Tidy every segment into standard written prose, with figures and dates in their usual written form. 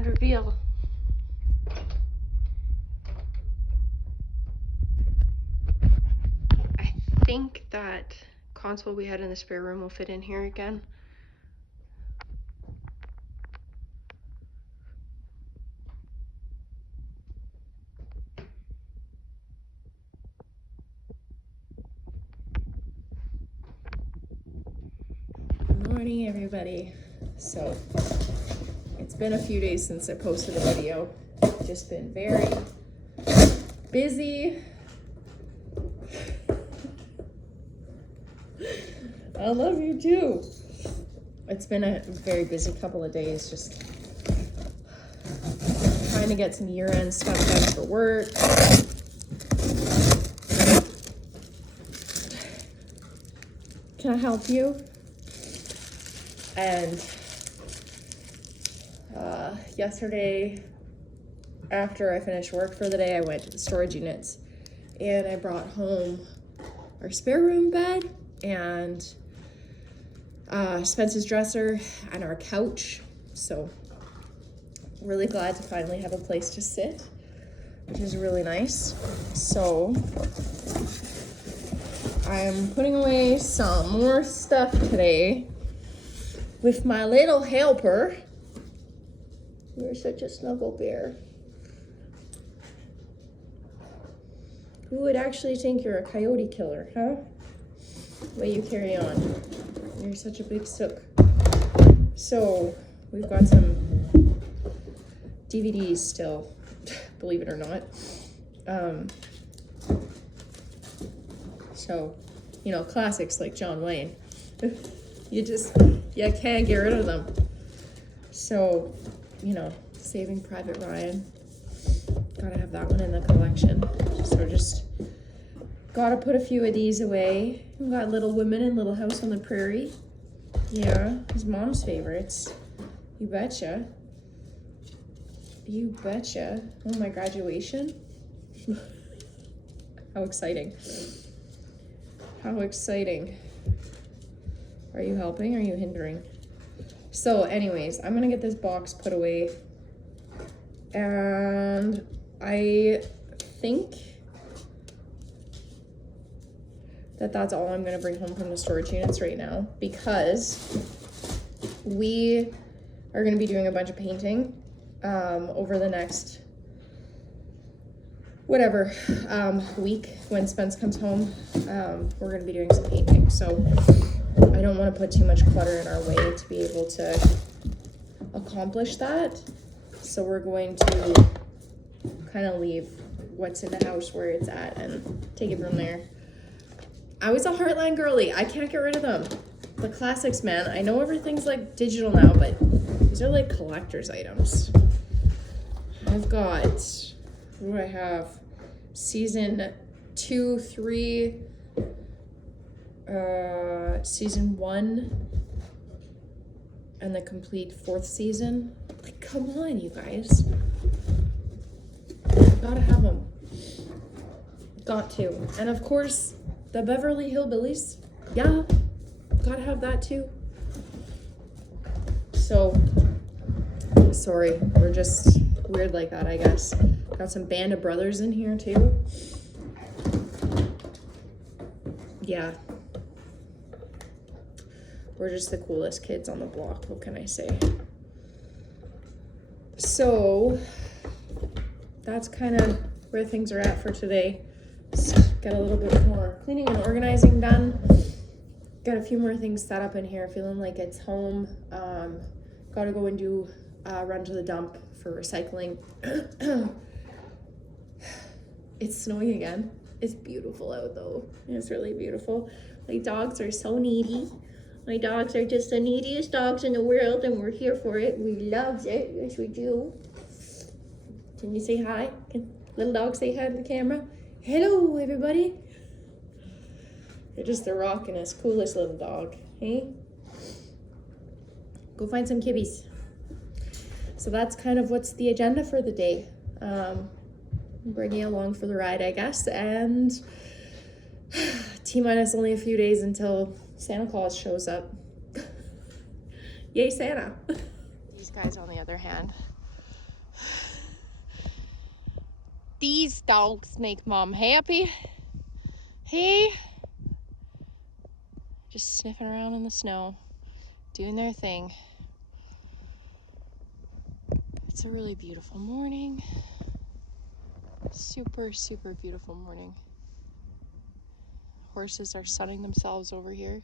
grand reveal. I think that console we had in the spare room will fit in here again. Good morning, everybody. So it's been a few days since I posted a video. Just been very busy. I love you too. It's been a very busy couple of days, just trying to get some year-end stuff done for work. Can I help you? And yesterday, after I finished work for the day, I went to the storage units and I brought home our spare room bed and Spence's dresser and our couch. So really glad to finally have a place to sit, which is really nice. So I'm putting away some more stuff today with my little helper. You're such a snuggle bear. Who would actually think you're a coyote killer, huh? The way you carry on. You're such a big sook. So, we've got some DVDs still, believe it or not. So, you know, classics like John Wayne. You can't get rid of them. So, you know, Saving Private Ryan. Gotta have that one in the collection. So just gotta put a few of these away. We've got Little Women and Little House on the Prairie. Yeah, his mom's favorites. You betcha. You betcha. Oh, my graduation. How exciting. How exciting. Are you helping or are you hindering? So anyways, I'm gonna get this box put away. And I think that that's all I'm gonna bring home from the storage units right now, because we are gonna be doing a bunch of painting over the next week when Spence comes home. We're gonna be doing some painting, so I don't want to put too much clutter in our way to be able to accomplish that. So we're going to kind of leave what's in the house where it's at and take it from there. I was a Heartland girly. I can't get rid of them. The classics, man. I know everything's like digital now, but these are like collector's items. I've got, what do I have? Season 2, 3, season 1, and the complete 4th season. Like, come on, you guys. Gotta have them. Got to. And of course, the Beverly Hillbillies. Yeah, gotta have that too. So, sorry, we're just weird like that, I guess. Got some Band of Brothers in here too. Yeah. We're just the coolest kids on the block, what can I say? So, that's kind of where things are at for today. Just got a little bit more cleaning and organizing done. Got a few more things set up in here, feeling like it's home. Gotta go and do a run to the dump for recycling. It's snowing again. It's beautiful out though. It's really beautiful. My dogs are so needy. My dogs are just the neediest dogs in the world, and we're here for it. We love it. Yes, we do. Can you say hi? Can little dog say hi to the camera? Hello, everybody. You're just the rockin'est, coolest little dog, hey? Go find some kibbies. So that's kind of what's the agenda for the day. Bring you along for the ride, I guess. And T-minus only a few days until Santa Claus shows up. Yay, Santa. These guys, on the other hand, These dogs make mom happy. Hey, just sniffing around in the snow, doing their thing. It's a really beautiful morning. Super, super beautiful morning. Horses are sunning themselves over here.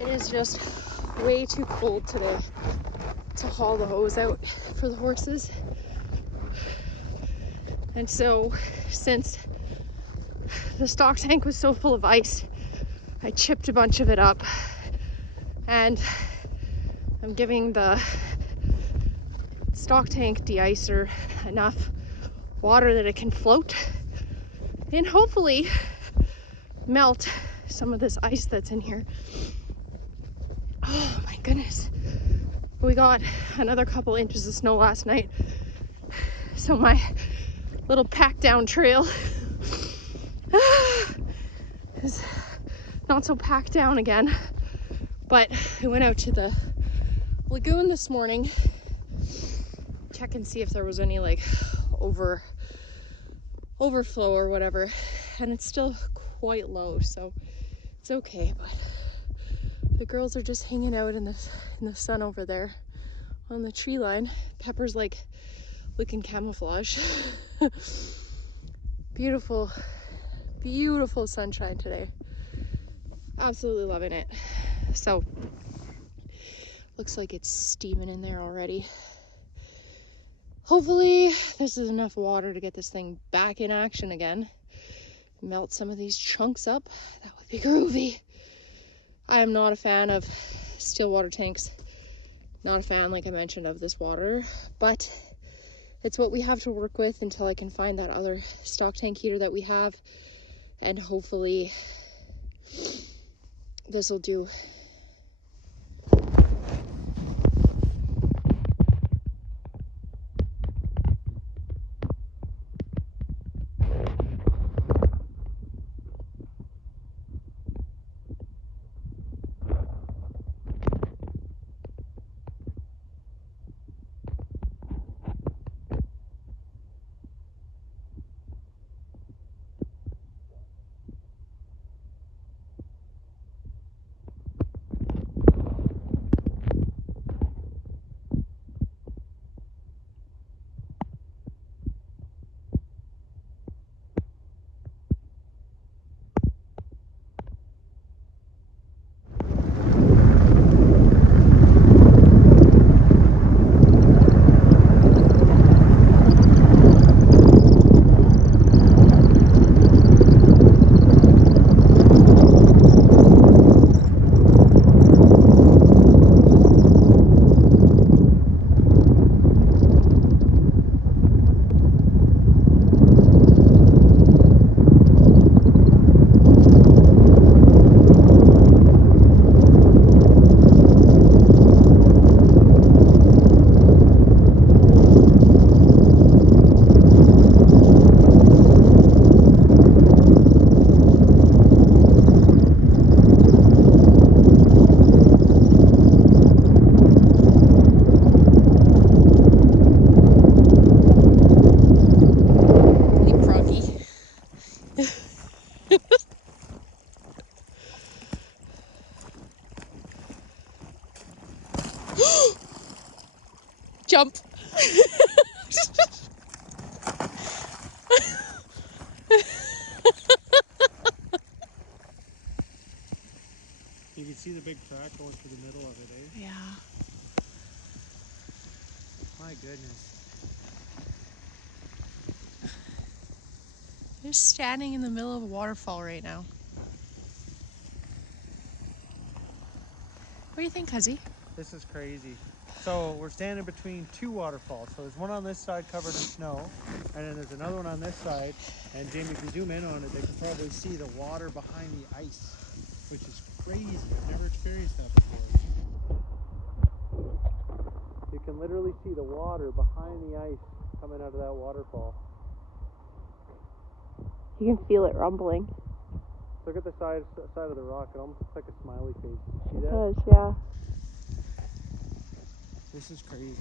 It is just way too cold today to haul the hose out for the horses. And so, since the stock tank was so full of ice, I chipped a bunch of it up, and I'm giving the stock tank de-icer enough water that it can float and hopefully melt some of this ice that's in here. Oh my goodness. We got another couple inches of snow last night, so my little pack down trail is not so packed down again. But I went out to the lagoon this morning, check and see if there was any like overflow or whatever, and it's still quite low, so it's okay. But the girls are just hanging out in the sun over there on the tree line. Pepper's like looking camouflage. Beautiful, beautiful sunshine today. Absolutely loving it. So looks like it's steaming in there already. Hopefully this is enough water to get this thing back in action again. Melt some of these chunks up. That would be groovy. I am not a fan of steel water tanks. Not a fan, like I mentioned, of this water, but it's what we have to work with until I can find that other stock tank heater that we have, and hopefully this will do. jump. You can see the big crack going through the middle of it, eh? Yeah. My goodness. They're standing in the middle of a waterfall right now. What do you think, Huzzy? This is crazy. So we're standing between two waterfalls. So there's one on this side covered in snow, and then there's another one on this side. And Jamie, if you zoom in on it, they can probably see the water behind the ice, which is crazy. I've never experienced that before. You can literally see the water behind the ice coming out of that waterfall. You can feel it rumbling. Look at the side of the rock. It almost looks like a smiley face. See It that? does, yeah. This is crazy.